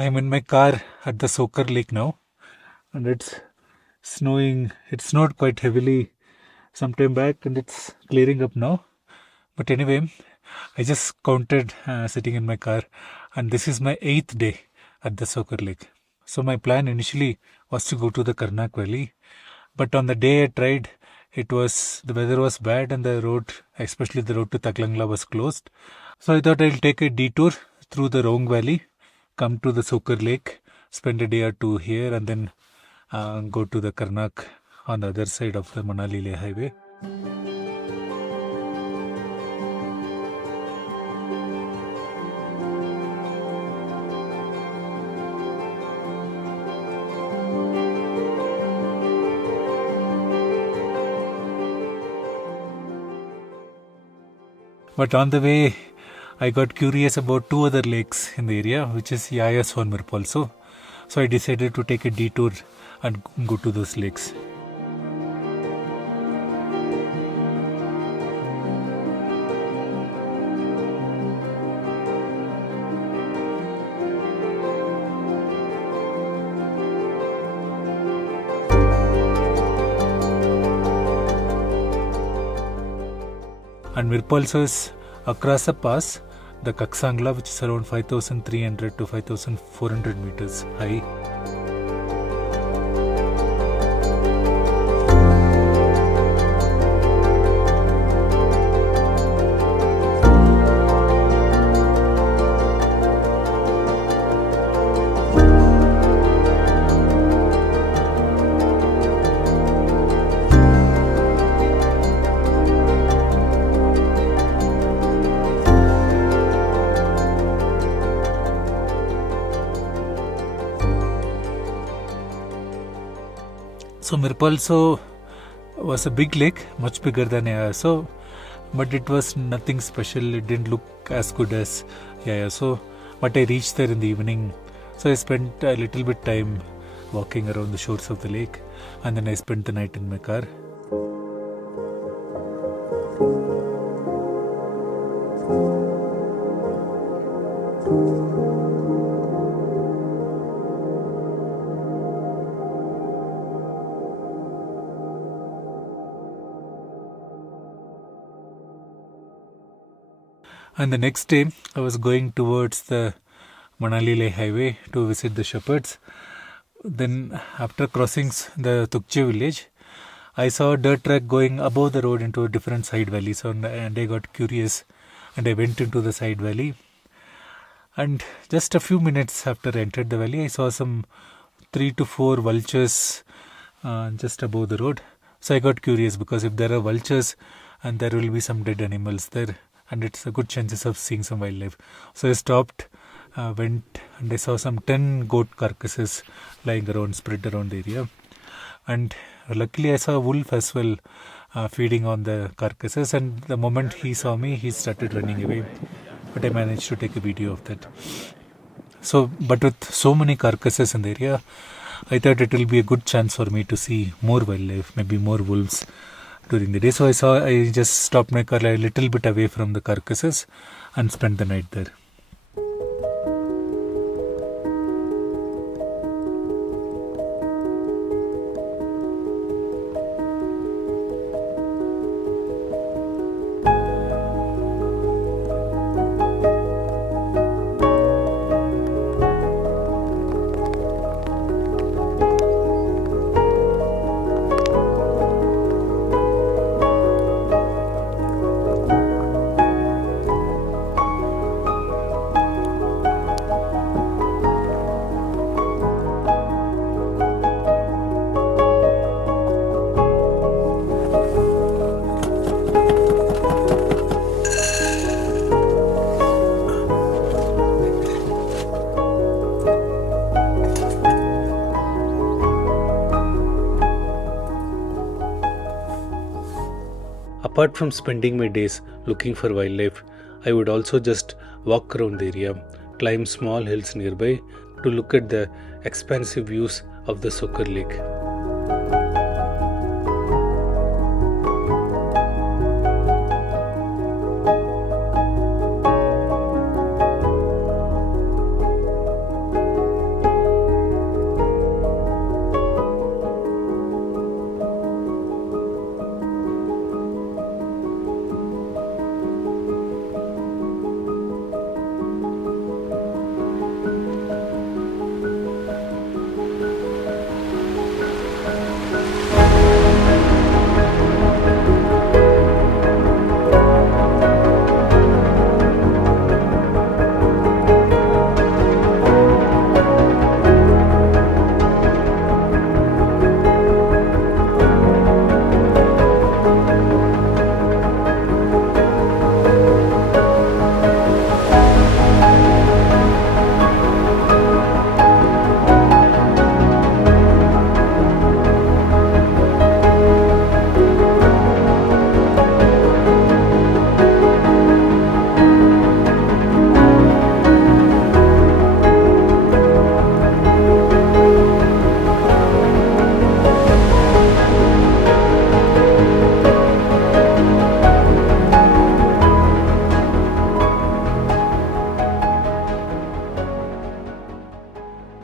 I'm in my car at the Sokar Lake now, and it's snowing. It snowed quite heavily some time back, and it's clearing up now. But anyway, I just counted sitting in my car, and this is my 8th day at the Sokar Lake. So my plan initially was to go to the Karnak Valley, but on the day I tried, the weather was bad and the road, especially the road to Taklangla, was closed. So I thought I'll take a detour through the Rong Valley, come to the Sokar Lake, spend a day or two here, and then go to the Karnak on the other side of the Manali Leh highway. But on the way, I got curious about two other lakes in the area, which is Yayas and Mirp also. So I decided to take a detour and go to those lakes. And Mirp also is across a pass, the Kaksangla, which is around 5,300 to 5,400 meters high. So Mirp also was a big lake, much bigger than Yayaso, but it was nothing special. It didn't look as good as Yayaso. But I reached there in the evening, so I spent a little bit time walking around the shores of the lake, and then I spent the night in my car. And the next day, I was going towards the Manali Leh highway to visit the shepherds. Then, after crossing the Tukche village, I saw a dirt track going above the road into a different side valley. And I got curious and I went into the side valley. And just a few minutes after I entered the valley, I saw some 3 to 4 vultures just above the road. So I got curious because if there are vultures and there will be some dead animals there, and it's a good chances of seeing some wildlife. So I stopped, went, and I saw some 10 goat carcasses lying around, spread around the area. And luckily I saw a wolf as well feeding on the carcasses, and the moment he saw me, he started running away. But I managed to take a video of that. But with so many carcasses in the area, I thought it will be a good chance for me to see more wildlife, maybe more wolves during the day. So I just stopped my car a little bit away from the carcasses and spent the night there. Apart from spending my days looking for wildlife, I would also just walk around the area, climb small hills nearby to look at the expansive views of the Sokar Lake.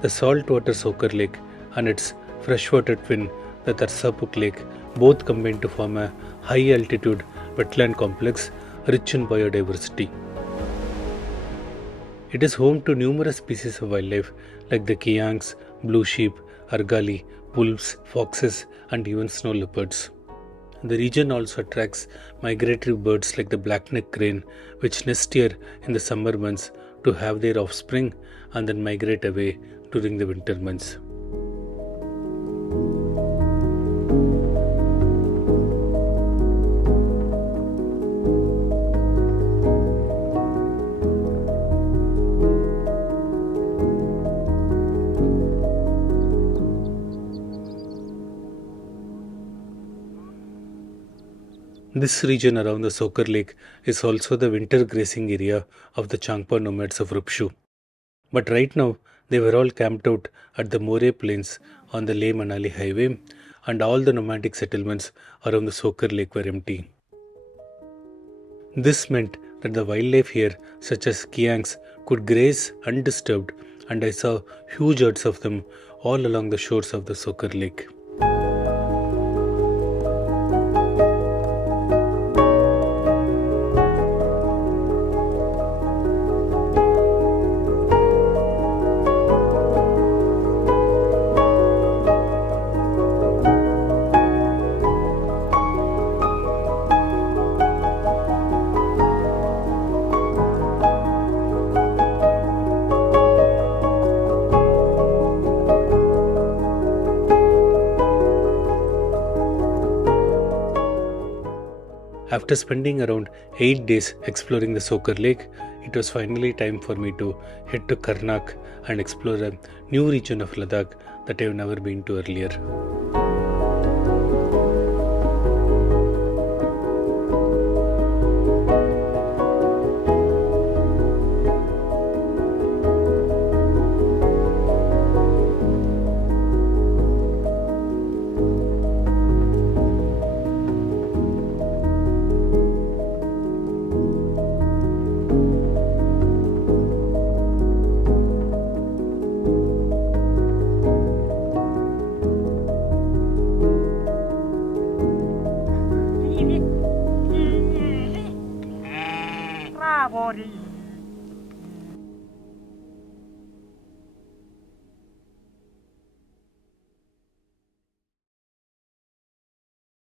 The saltwater Sokar Lake and its freshwater twin, the Tarsapuk Lake, both combine to form a high-altitude wetland complex rich in biodiversity. It is home to numerous species of wildlife like the kiangs, blue sheep, argali, wolves, foxes, and even snow leopards. The region also attracts migratory birds like the blackneck crane, which nest here in the summer months to have their offspring and then migrate away during the winter months. This region around the Sokar Lake is also the winter grazing area of the Changpa nomads of Rupshu. But right now, they were all camped out at the More Plains on the Leh Manali highway, and all the nomadic settlements around the Sokar Lake were empty. This meant that the wildlife here, such as kiangs, could graze undisturbed, and I saw huge herds of them all along the shores of the Sokar Lake. After spending around 8 days exploring the Sokar Lake, it was finally time for me to head to Karnak and explore a new region of Ladakh that I have never been to earlier.